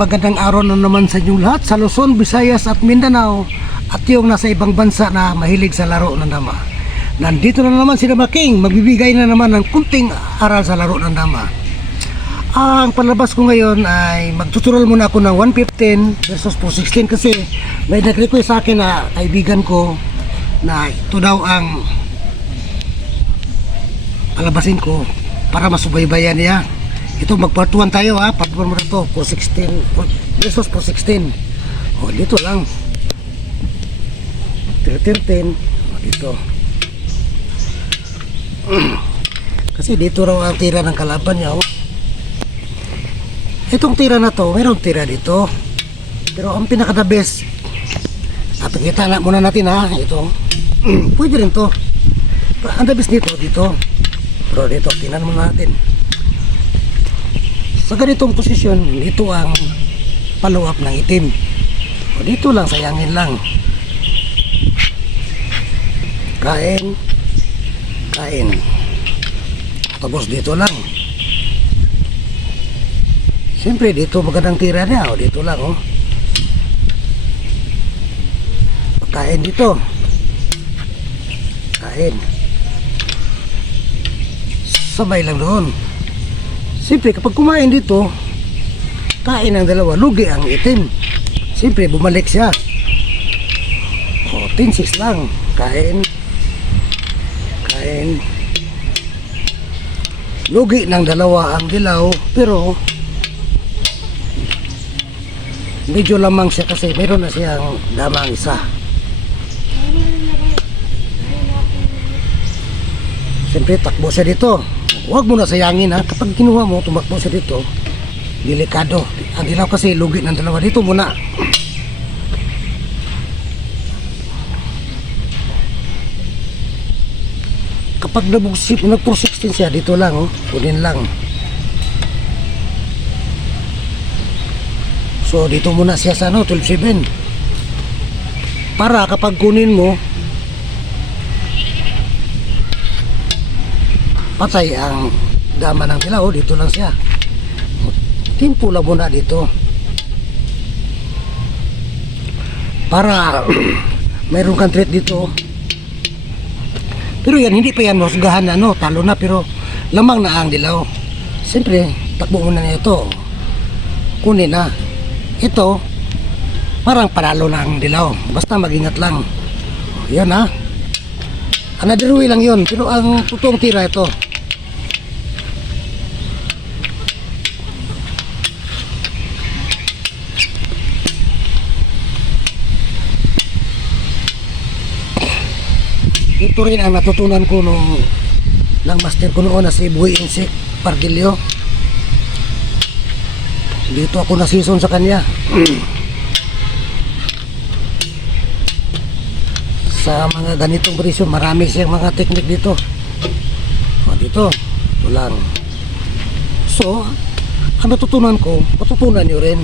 Magandang araw na naman sa inyong lahat sa Luzon, Visayas at Mindanao at yung nasa ibang bansa na mahilig sa laro ng dama. Nandito na naman si Dama King, magbibigay na naman ng kunting aral sa laro ng dama. Ang palabas ko ngayon ay magtutural muna ako ng 115 versus 416 kasi may nag-request sa akin na kaibigan ko na ito daw ang palabasin ko para masubaybayan niya. Ito mag part 1 tayo ha, part 1 muna to, 416 versus 416. O dito lang 13 dito. Kasi dito raw ang tira ng kalaban niya oh. Itong tira na to, mayroong tira dito. Pero ang pinaka the best, napakita na muna natin ha, ito. Pwede rin to. Ang the best dito, dito. Pero dito, tingnan muna natin. Sa ganitong posisyon, dito ang follow up ng itim. O dito lang, sayangin lang. Kain. Kain. Tapos dito lang. Siyempre dito magandang tira niya. O dito lang oh. Kain dito. Kain. Sabay lang doon. Siyempre kapag kumain dito, kain ang dalawa, lugi ang itim. Siyempre bumalik siya. O 10-6 lang. Kain. Kain. Lugi ng dalawa ang dilaw, pero medyo lamang siya kasi meron na siyang damang isa. Siyempre takbo siya dito. Huwag mo na sayangin ha, kapag kinuha mo tumakbo siya dito, delikado. Ang dilaw kasi lugi ng dalawa. Dito muna. Kapag nag-416 siya, dito lang oh, kunin lang. So dito muna siya sa 12-7 para kapag kunin mo patay ang dama ng dilaw. Dito lang siya, timpo lang muna dito para mayroon kang threat dito. Pero yan, hindi pa yan mahusgahan na ano, talo na, pero lamang na ang dilaw. Siyempre takbo muna na ito, kunin na ito, parang panalo na ang dilaw. Basta mag-ingat lang. Yan ha, another way lang yun, pero ang totoong tira ito. Ito rin ang natutunan ko ng master ko noon na si Boy Insect Pardilio. Dito ako na season sa kanya. Sa mga ganitong presyo, marami siyang mga teknik dito. O dito, ito lang. So, ang natutunan ko, matutunan nyo rin.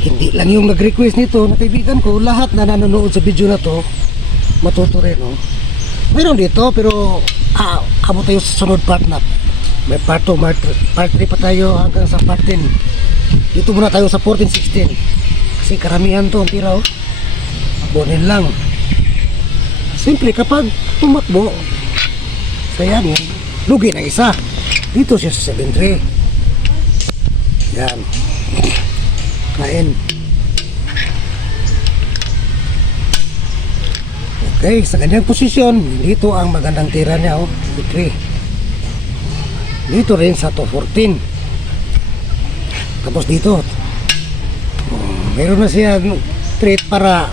Hindi lang yung nag-request nito na kaibigan ko, lahat na nanonood sa video na to matuto rin oh. Mayroon dito pero abo tayo sa sunod part na. May part 2, part 3 pa tayo hanggang sa part 10. Dito muna tayo sa 14-16 kasi karamihan to ang tira oh. Abonin lang. Siyempre kapag tumakbo, sayangin, lugi na isa. Dito siya sa 7-3. Yan. Kain. Okay, sa kanyang posisyon, dito ang magandang tira niya oh, 3. Dito rin sa 214. Tapos dito, meron na siya threat para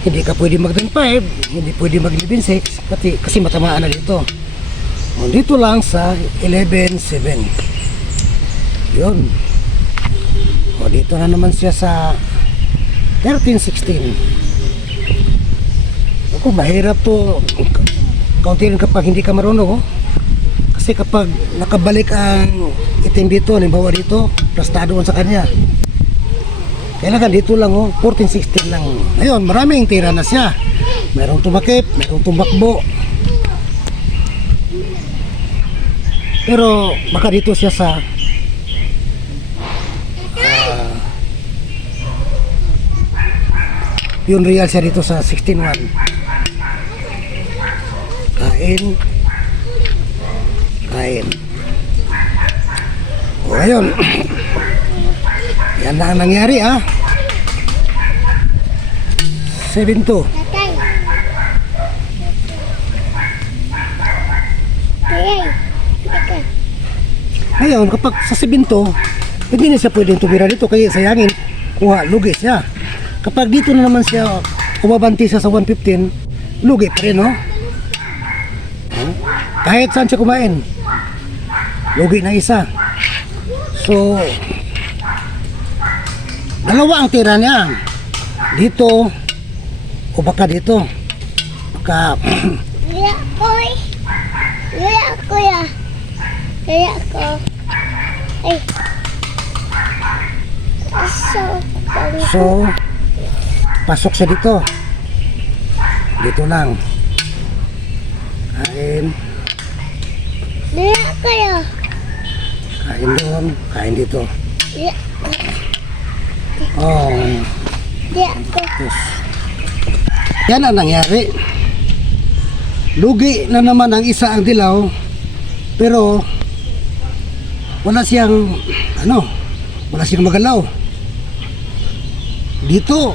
hindi ka pwede mag 5, hindi pwede mag 11-6 kasi matamaan na dito. Dito lang sa 11-7. Yun. Dito na naman siya sa 13-16. Ako, mahirap to kauntirin kapag hindi ka marunong oh. Kasi kapag nakabalik ang itim dito, halimbawa dito, plastado sa kanya, kailangan dito lang oh, 14-16 lang. Ayun, maraming tira na siya. Mayroong tumakip, mayroong tumakbo. Pero baka dito siya sa Yun real siya dito sa 16.1. Kain. Kain. O ngayon, yan na ang nangyari ha. 7-2. Tatay. Tatay. Tatay. Ngayon, kapag sa 7-2, hindi na siya pwedeng tumira dito kaya sayangin, kuha, lugi siya. Kapag dito na naman siya, umabanti siya sa 115, lugi pa rin, no? Kahit saan siya kumain, lugi na isa. So, dalawa ang tira niya. Dito, o baka dito. Baka, Lila ko eh. Lila ko ya. Lila ko. Ay. so, pasok siya dito. Dito lang. Kain. Lila ko ya. Kain doon, kain dito. Lila. Oh, Lila ko. yes. Yan ang nangyari. Lugi na naman ang isa ang dilaw, pero wala siyang wala siyang magalaw. Dito,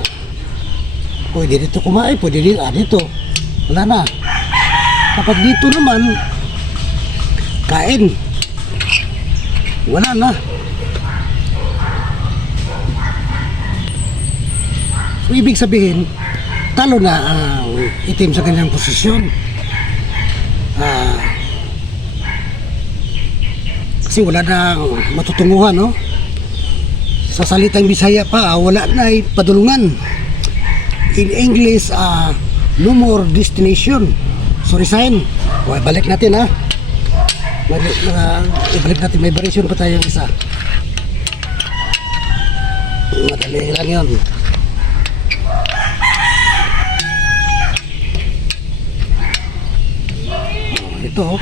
pwede dito kumain, pwede dito. Wala na. Kapag dito naman, kain. Wala na. So, ibig sabihin, talo na ang itim sa kanyang posisyon. Kasi wala na matutunguhan, no? Sa salitang Bisaya pa, wala na padulungan. In English, no more destination. So resign. Okay, balik natin ha. Ibalik natin, may variation pa tayong isa. Madali lang yun. Ito,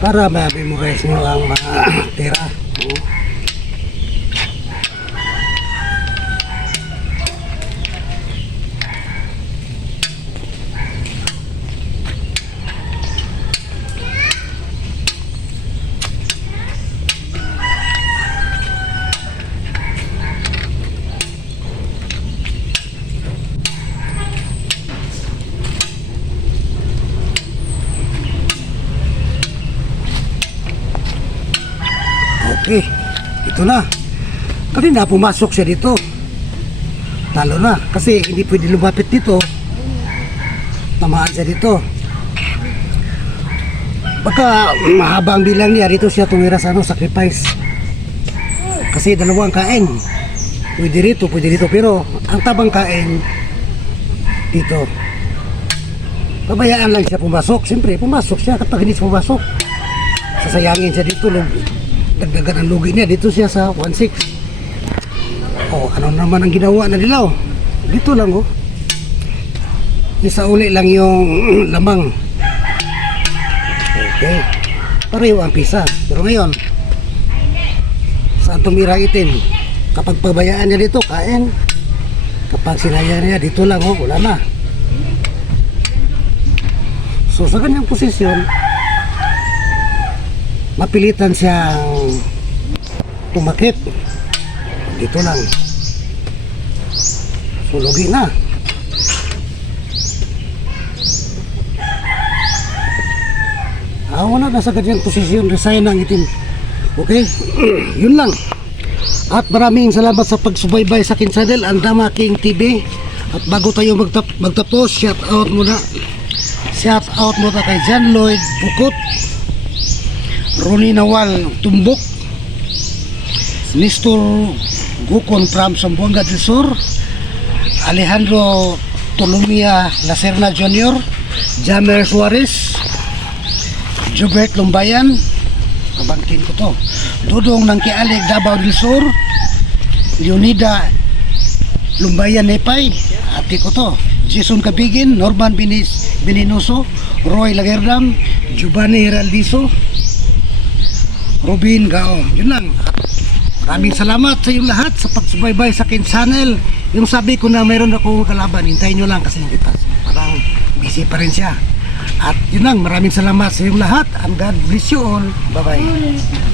para ma-memorize nyo ang mga tira. Okay, ito na. Kanina pumasok siya dito. Talo na. Kasi hindi pwede lumapit dito. Tamaan siya dito. Baka mahabang bilang niya, dito siya tumira sa sacrifice. Kasi dalawang kain. Pwede dito. Pero ang tabang kain, dito. Pabayaan lang siya pumasok. Siyempre, pumasok siya. Kapag hindi siya pumasok, sasayangin siya dito. Dagdagan ang lugi niya. Dito siya sa 1.6. Oh, ano naman ang ginawa na dilaw? Dito lang, oh. Isa uli lang yung lamang. Okay. Pareho ang pisa. Pero ngayon, saan tumira itim? Kapag pabayaan niya dito, kain. Kapag sinaya niya, dito lang, oh. Wala na. So, sa kanyang posisyon, mapilitan siyang tumakip. Dito lang. So, lugi na. Wala na sa kanyang posisyon. Resign ang itim. Okay? Yun lang. At maraming salamat sa pagsubaybay sa akin channel, Andama King TV. At bago tayo magtapos, shout out muna kay John Lloyd Bukot, Ronnie Nawal Tumbok, Mr. Gukon from Zamboanga del Sur, Alejandro Tolumia Lacerna Jr., Jamer Suarez, Jubert Lumbayan, kabangkin ko to, Dudong ng Kialig Davao del Sur, Leonida Lumbayan Nepay, ati ko to, Jason Cabigin, Norman Beninoso, Roy Lagerdam, Giovanni Heraldizo, Robin Gaong. Yun lang. Maraming salamat sa iyong lahat sa pagsubaybay sa akin channel. Yung sabi ko na mayroon akong kalaban, hintayin nyo lang kasi kita parang busy pa rin siya. At yun lang, maraming salamat sa iyong lahat and God bless you all. Bye bye.